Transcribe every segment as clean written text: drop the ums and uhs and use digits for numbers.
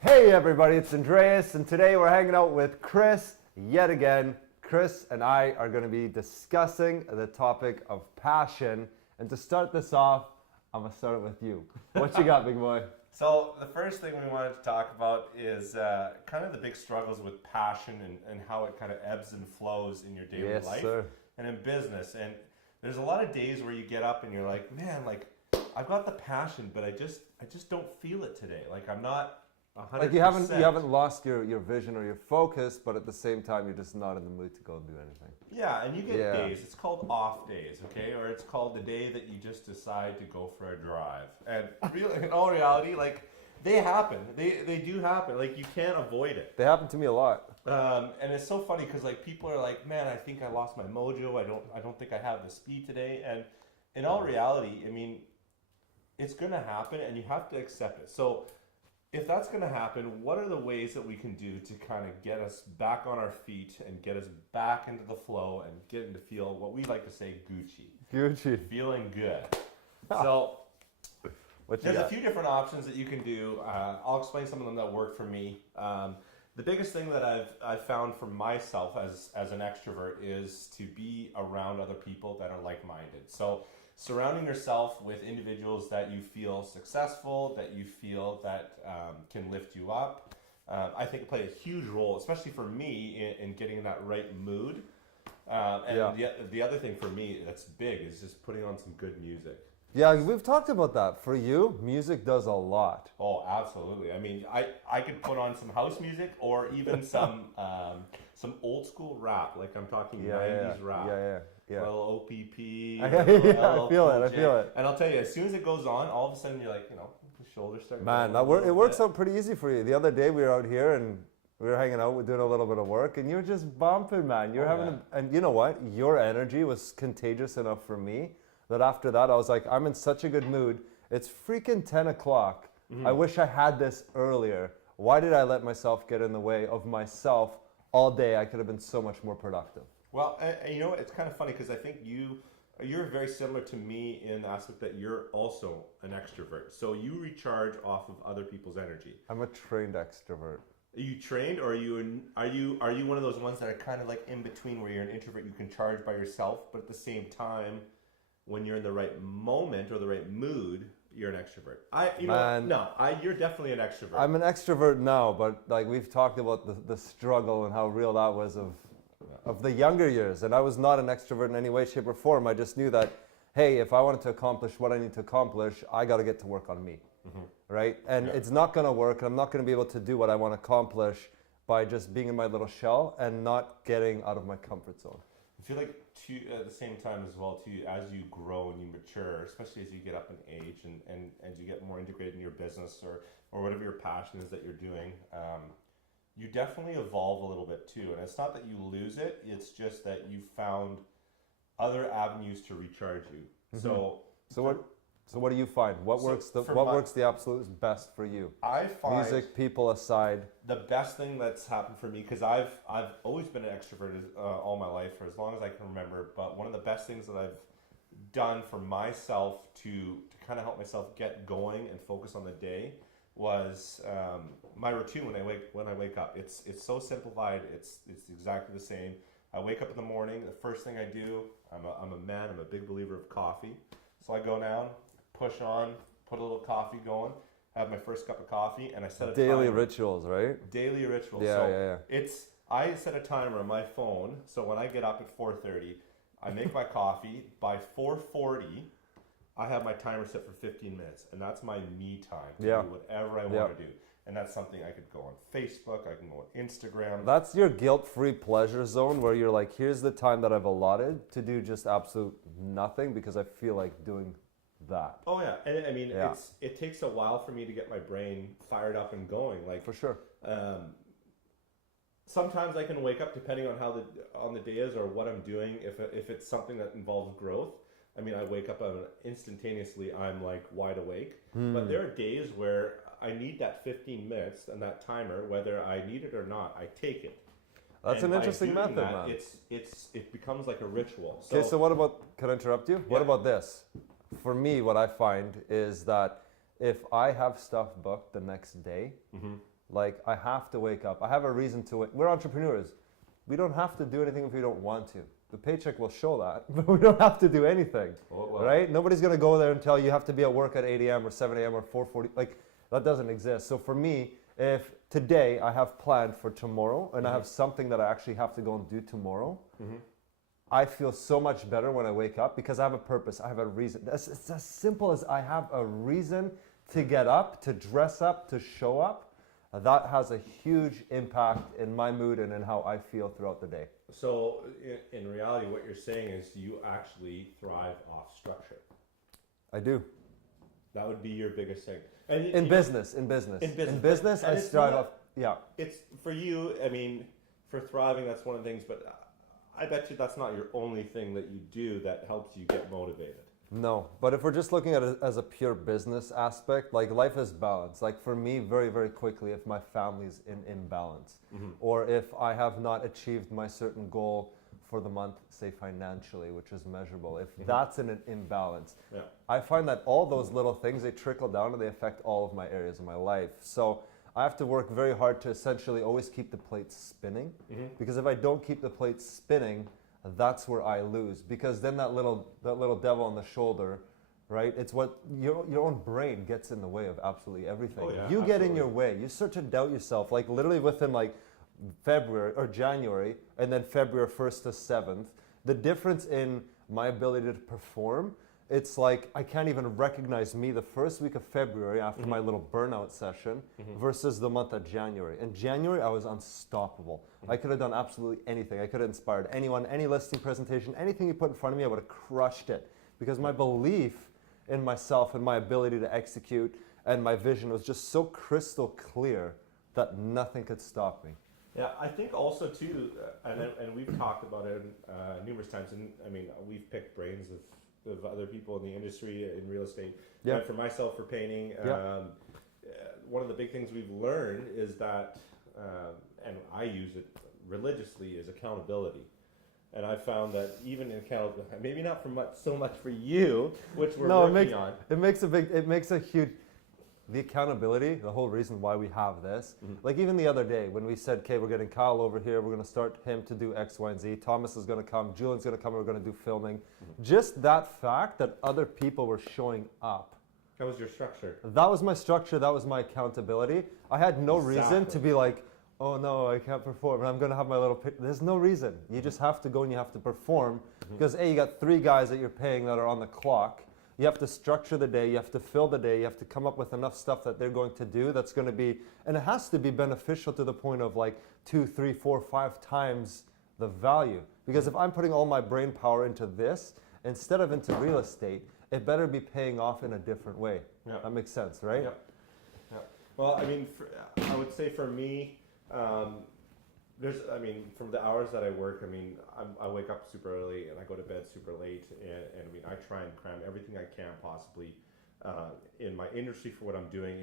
Hey everybody, it's Andreas, and today we're hanging out with Chris yet again. Chris and I are going to be discussing the topic of passion. And to start this off, I'm going to start it with you. What you got, big boy? So the first thing we wanted to talk about is kind of the big struggles with passion and how it kind of ebbs and flows in your daily life and in business. And there's a lot of days where you get up and you're like, man, like I've got the passion, but I just don't feel it today. Like I'm not 100%. Like you haven't lost your vision or your focus, but at the same time you're just not in the mood to go and do anything. Yeah, and you get days. It's called off days, okay? Or it's called the day that you just decide to go for a drive. And really, in all reality, like they happen. They do happen. Like you can't avoid it. They happen to me a lot. And it's so funny because like people are like, man, I think I lost my mojo. I don't think I have the speed today. And in all reality, I mean, it's gonna happen, and you have to accept it. So if that's going to happen, what are the ways that we can do to kind of get us back on our feet and get us back into the flow and get into feel what we like to say Gucci. Feeling good. So there's a few different options that you can do. I'll explain some of them that work for me. The biggest thing that I've found for myself as an extrovert is to be around other people that are like-minded. So surrounding yourself with individuals that you feel successful, that you feel that can lift you up, I think it played a huge role, especially for me, in getting in that right mood. The other thing for me that's big is just putting on some good music. Yeah, we've talked about that. For you, music does a lot. Oh, absolutely. I mean, I could put on some house music or even some old school rap, like I'm talking 90s rap. Yeah. Little OPP. I feel it. And I'll tell you, as soon as it goes on, all of a sudden you're like, the shoulders start. Man, it works out pretty easy for you. The other day we were out here and we were hanging out, we're doing a little bit of work, and you're just bumping, man. And you know what? Your energy was contagious enough for me that after that I was like, I'm in such a good mood. It's freaking 10 o'clock. Mm-hmm. I wish I had this earlier. Why did I let myself get in the way of myself all day? I could have been so much more productive. Well, and you know, it's kind of funny because I think you're very similar to me in the aspect that you're also an extrovert. So you recharge off of other people's energy. I'm a trained extrovert. Are you trained, or are you one of those ones that are kind of like in between, where you're an introvert, you can charge by yourself, but at the same time, when you're in the right moment or the right mood, you're an extrovert? You're definitely an extrovert. I'm an extrovert now, but like we've talked about the struggle and how real that was of the younger years, and I was not an extrovert in any way, shape, or form. I just knew that, hey, if I wanted to accomplish what I need to accomplish, I got to get to work on me, right? And it's not going to work. I'm not going to be able to do what I want to accomplish by just being in my little shell and not getting out of my comfort zone. I feel like at the same time as well, too, as you grow and you mature, especially as you get up in age and you get more integrated in your business or whatever your passion is that you're doing, you definitely evolve a little bit too. And it's not that you lose it, it's just that you found other avenues to recharge you. Mm-hmm. So what do you find? What works the absolute best for you? I find, music, people aside, the best thing that's happened for me, because I've always been an extrovert all my life, for as long as I can remember, but one of the best things that I've done for myself to kind of help myself get going and focus on the day was my routine when I wake up. It's so simplified. It's exactly the same. I wake up in the morning. The first thing I do, I'm a big believer of coffee. So I go down, push on, put a little coffee going, have my first cup of coffee, and I set a daily timer. Rituals, right? Daily rituals. Yeah. I set a timer on my phone. So when I get up at 4:30, I make my coffee. By 4:40. I have my timer set for 15 minutes, and that's my me time to do whatever I want to do. And that's something I could go on Facebook, I can go on Instagram. That's your guilt-free pleasure zone where you're like, here's the time that I've allotted to do just absolute nothing because I feel like doing that. Oh yeah, and I mean, it takes a while for me to get my brain fired up and going. Like for sure. Sometimes I can wake up depending on how the day is or what I'm doing. If it's something that involves growth, I mean, I wake up and instantaneously I'm like wide awake. But there are days where I need that 15 minutes and that timer, whether I need it or not, I take it. That's an interesting method, man. It becomes like a ritual. Okay, so what about, can I interrupt you? Yeah. What about this? For me, what I find is that if I have stuff booked the next day, Like, I have to wake up. I have a reason to wake. We're entrepreneurs. We don't have to do anything if we don't want to. The paycheck will show that, but we don't have to do anything, right? Nobody's going to go there and tell you have to be at work at 8 a.m. or 7 a.m. or 4:40. Like, that doesn't exist. So for me, if today I have planned for tomorrow and I have something that I actually have to go and do tomorrow, I feel so much better when I wake up because I have a purpose. I have a reason. It's as simple as I have a reason to get up, to dress up, to show up. That has a huge impact in my mood and in how I feel throughout the day. So in reality, what you're saying is you actually thrive off structure. I do. That would be your biggest thing. And in business, I strive off. Yeah. It's for you. I mean, for thriving, that's one of the things. But I bet you that's not your only thing that you do that helps you get motivated. No, but if we're just looking at it as a pure business aspect, like life is balance. Like for me, very, very quickly, if my family's in imbalance, or if I have not achieved my certain goal for the month, say financially, which is measurable, if that's in an imbalance, I find that all those little things, they trickle down and they affect all of my areas of my life. So I have to work very hard to essentially always keep the plate spinning, because if I don't keep the plate spinning, that's where I lose, because then that little devil on the shoulder, right? It's what your own brain gets in the way of absolutely everything. Oh, yeah, you get in your way. You start to doubt yourself, like literally within like February or January, and then February 1st to 7th. The difference in my ability to perform, it's like I can't even recognize me the first week of February after my little burnout session versus the month of January. In January, I was unstoppable. I could have done absolutely anything. I could have inspired anyone, any listing presentation, anything you put in front of me, I would have crushed it. Because my belief in myself and my ability to execute and my vision was just so crystal clear that nothing could stop me. Yeah, I think also too, and we've talked about it numerous times, and I mean, we've picked brains of other people in the industry, in real estate. Yeah. For myself, for painting, one of the big things we've learned is that, and I use it religiously, is accountability. And I found that even in accountability, maybe not so much for you, which we're working on. It makes a huge, the accountability, the whole reason why we have this. Like even the other day when we said, okay, we're getting Kyle over here, we're going to start him to do X, Y, and Z. Thomas is going to come, Julian's going to come, and we're going to do filming. Just that fact that other people were showing up. That was your structure. That was my structure, that was my accountability. I had no reason to be like, oh no, I can't perform, and I'm going to have my little picture. There's no reason. You just have to go and you have to perform. Because A, you got 3 guys that you're paying that are on the clock. You have to structure the day, you have to fill the day, you have to come up with enough stuff that they're going to do that's going to be, and it has to be beneficial to the point of like 2, 3, 4, 5 times the value. Because if I'm putting all my brain power into this, instead of into real estate, it better be paying off in a different way. Yeah. That makes sense, right? Yeah. Yeah. Well, I mean, I would say for me, from the hours that I work, I mean, I wake up super early and I go to bed super late, and I mean, I try and cram everything I can possibly in my industry for what I'm doing,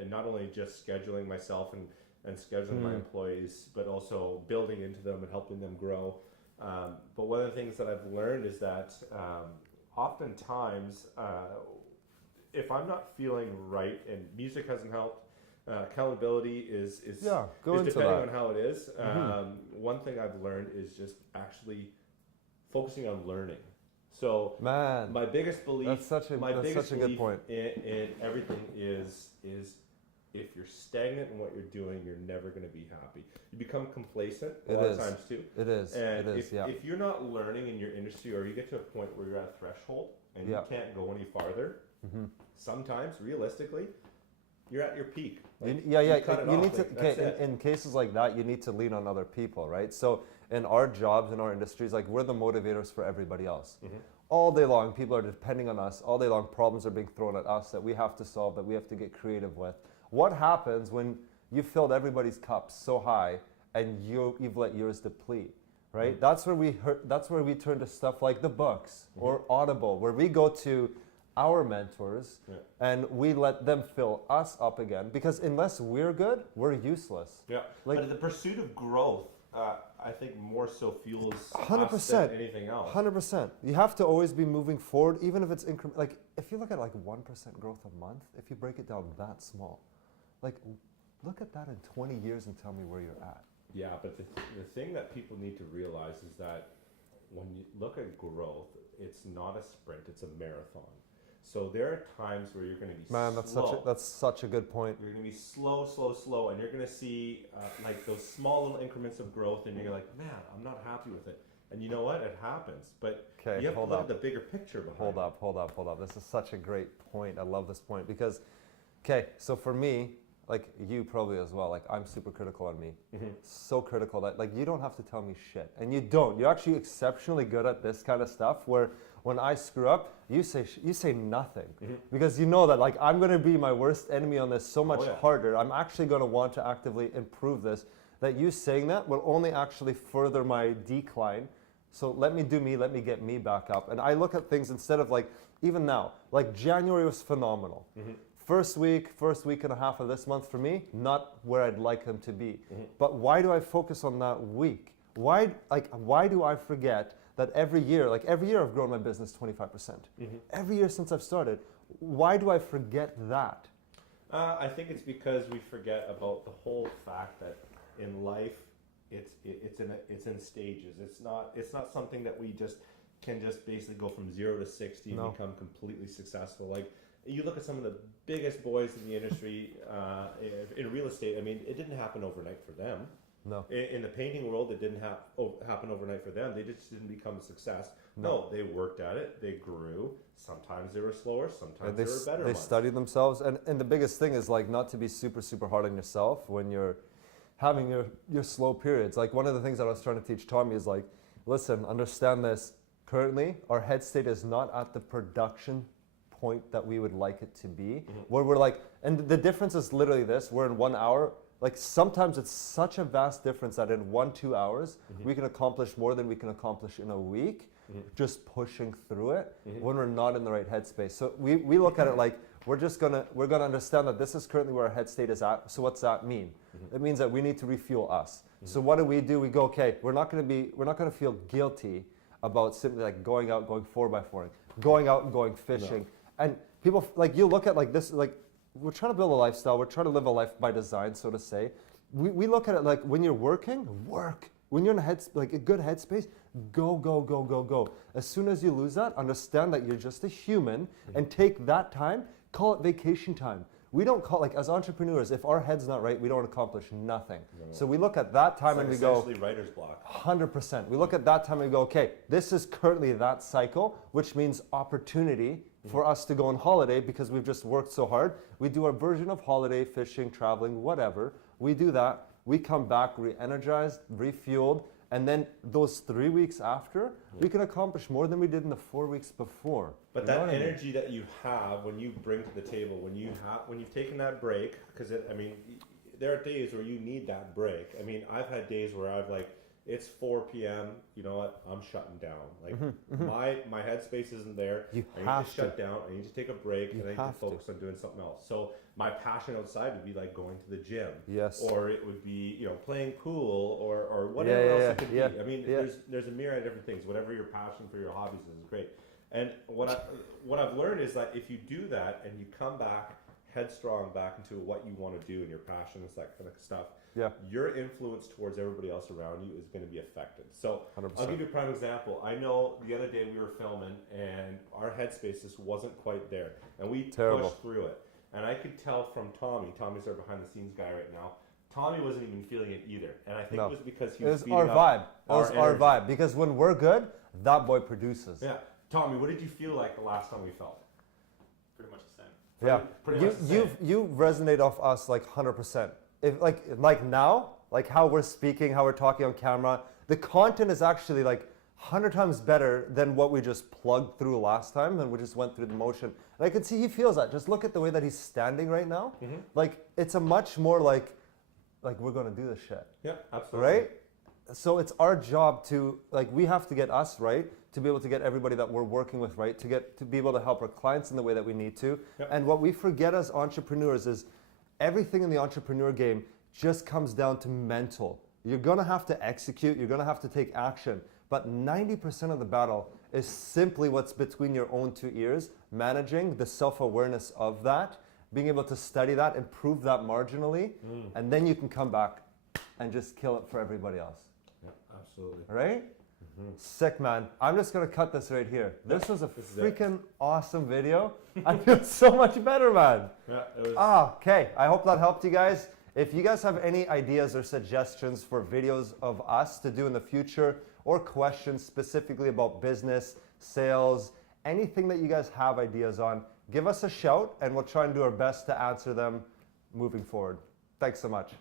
and not only just scheduling myself and scheduling my employees, but also building into them and helping them grow. But one of the things that I've learned is that oftentimes, if I'm not feeling right, and music hasn't helped, accountability is depending on how it is. One thing I've learned is just actually focusing on learning. So my biggest belief, that's such a good point. In everything is if you're stagnant in what you're doing, you're never going to be happy. You become complacent a lot of times too. It is. And it is. if you're not learning in your industry, or you get to a point where you're at a threshold and you can't go any farther, sometimes realistically, you're at your peak. Like, you need to. In cases like that, you need to lean on other people, right? So in our jobs, in our industries, like we're the motivators for everybody else. All day long, people are depending on us. All day long, problems are being thrown at us that we have to solve, that we have to get creative with. What happens when you filled everybody's cups so high and you've let yours deplete, right? That's where we turn to stuff like the books or Audible, where we go to our mentors and we let them fill us up again, because unless we're good, we're useless. Yeah, like, but the pursuit of growth, I think more so fuels 100%, us than anything else. 100%. You have to always be moving forward, even if it's like if you look at like 1% growth a month, if you break it down that small, like look at that in 20 years and tell me where you're at. Yeah, but the thing that people need to realize is that when you look at growth, it's not a sprint, it's a marathon. So there are times where you're going to be slow. That's such a good point. You're going to be slow, and you're going to see like those small little increments of growth, and you're like, man, I'm not happy with it. And you know what? It happens. But you have to look at the bigger picture behind it. Hold up. This is such a great point. I love this point because, so for me, like you probably as well, like I'm super critical on me. So critical that like you don't have to tell me shit. And you don't. You're actually exceptionally good at this kind of stuff where when I screw up, you say nothing. Because you know that like I'm gonna be my worst enemy on this so much harder. I'm actually gonna want to actively improve this. That you saying that will only actually further my decline. So let me do me, let me get me back up. And I look at things instead of like, even now, like January was phenomenal. First week and a half of this month for me, not where I'd like them to be. But why do I focus on that week? Why do I forget that every year I've grown my business 25%. Every year since I've started. Why do I forget that? I think it's because we forget about the whole fact that in life, it's in stages. It's not something that we can basically go from 0 to 60 and become completely successful. Like you look at some of the biggest boys in the industry in real estate. I mean, it didn't happen overnight for them. No. In the painting world, it didn't happen overnight for them. They just didn't become a success. No, they worked at it. They grew. Sometimes they were slower. Sometimes they were better. They studied themselves, and the biggest thing is like not to be super hard on yourself when you're having your slow periods. Like one of the things that I was trying to teach Tommy is like, listen, understand this. Currently, our head state is not at the production point that we would like it to be. Where we're like, and the difference is literally this, we're in 1 hour. Like sometimes it's such a vast difference that in 1-2 hours, we can accomplish more than we can accomplish in a week, just pushing through it when we're not in the right headspace. So we look at it like, we're gonna understand that this is currently where our head state is at. So what's that mean? It means that we need to refuel us. So what do? We go, okay, we're not gonna feel guilty about simply like going out, going 4x4, going out and going fishing. No. And people like you look at like this, like we're trying to build a lifestyle. We're trying to live a life by design, so to say. We look at it like when you're working, work. When you're in a good headspace, go. As soon as you lose that, understand that you're just a human and take that time, call it vacation time. We don't call, like as entrepreneurs, if our head's not right, we don't accomplish nothing. No. So we look at that time and we go, essentially writer's block. 100%. We look at that time and we go, okay, this is currently that cycle, which means opportunity for us to go on holiday because we've just worked so hard. We do our version of holiday, fishing, traveling, whatever. We do that. We come back re-energized, refueled, and then those 3 weeks after, we can accomplish more than we did in the 4 weeks before. But that energy that you have when you bring to the table, when you've taken that break, because there are days where you need that break. I mean, I've had days where I've like, it's 4 p.m. You know what? I'm shutting down. Like my headspace isn't there. I need to shut down. I need to take a break, and I need to focus on doing something else. So my passion outside would be like going to the gym. Yes. Or it would be playing pool or whatever else it could be. I mean, there's a myriad of different things. Whatever your passion for your hobbies is great. And what I've learned is that if you do that and you come back headstrong back into what you want to do and your passions, that kind of stuff, your influence towards everybody else around you is going to be affected. So 100%. I'll give you a prime example. I know the other day we were filming and our headspace just wasn't quite there, and we pushed through it. And I could tell from Tommy's our behind the scenes guy right now. Tommy wasn't even feeling it either, and I think it was because he was feeding vibe. It was our vibe. Because when we're good, that boy produces. Yeah, Tommy, what did you feel like the last time we felt? Pretty much the same. Pretty much the same. You resonate off us like 100%. If like now, like how we're speaking, how we're talking on camera, the content is actually like 100 times better than what we just plugged through last time, and we just went through the motion. And I could see he feels that. Just look at the way that he's standing right now. Like it's a much more like we're gonna do this shit. Yeah, absolutely. Right? So it's our job to we have to get us right to be able to get everybody that we're working with right, to be able to help our clients in the way that we need to. Yep. And what we forget as entrepreneurs is everything in the entrepreneur game just comes down to mental. You're gonna have to execute, you're gonna have to take action, but 90% of the battle is simply what's between your own two ears, managing the self-awareness of that, being able to study that, improve that marginally, and then you can come back and just kill it for everybody else. Yeah, absolutely. Right? Sick, man. I'm just going to cut this right here. This was a freaking awesome video. I feel so much better, man. Yeah, it was. Okay. I hope that helped you guys. If you guys have any ideas or suggestions for videos of us to do in the future, or questions specifically about business, sales, anything that you guys have ideas on, give us a shout and we'll try and do our best to answer them moving forward. Thanks so much.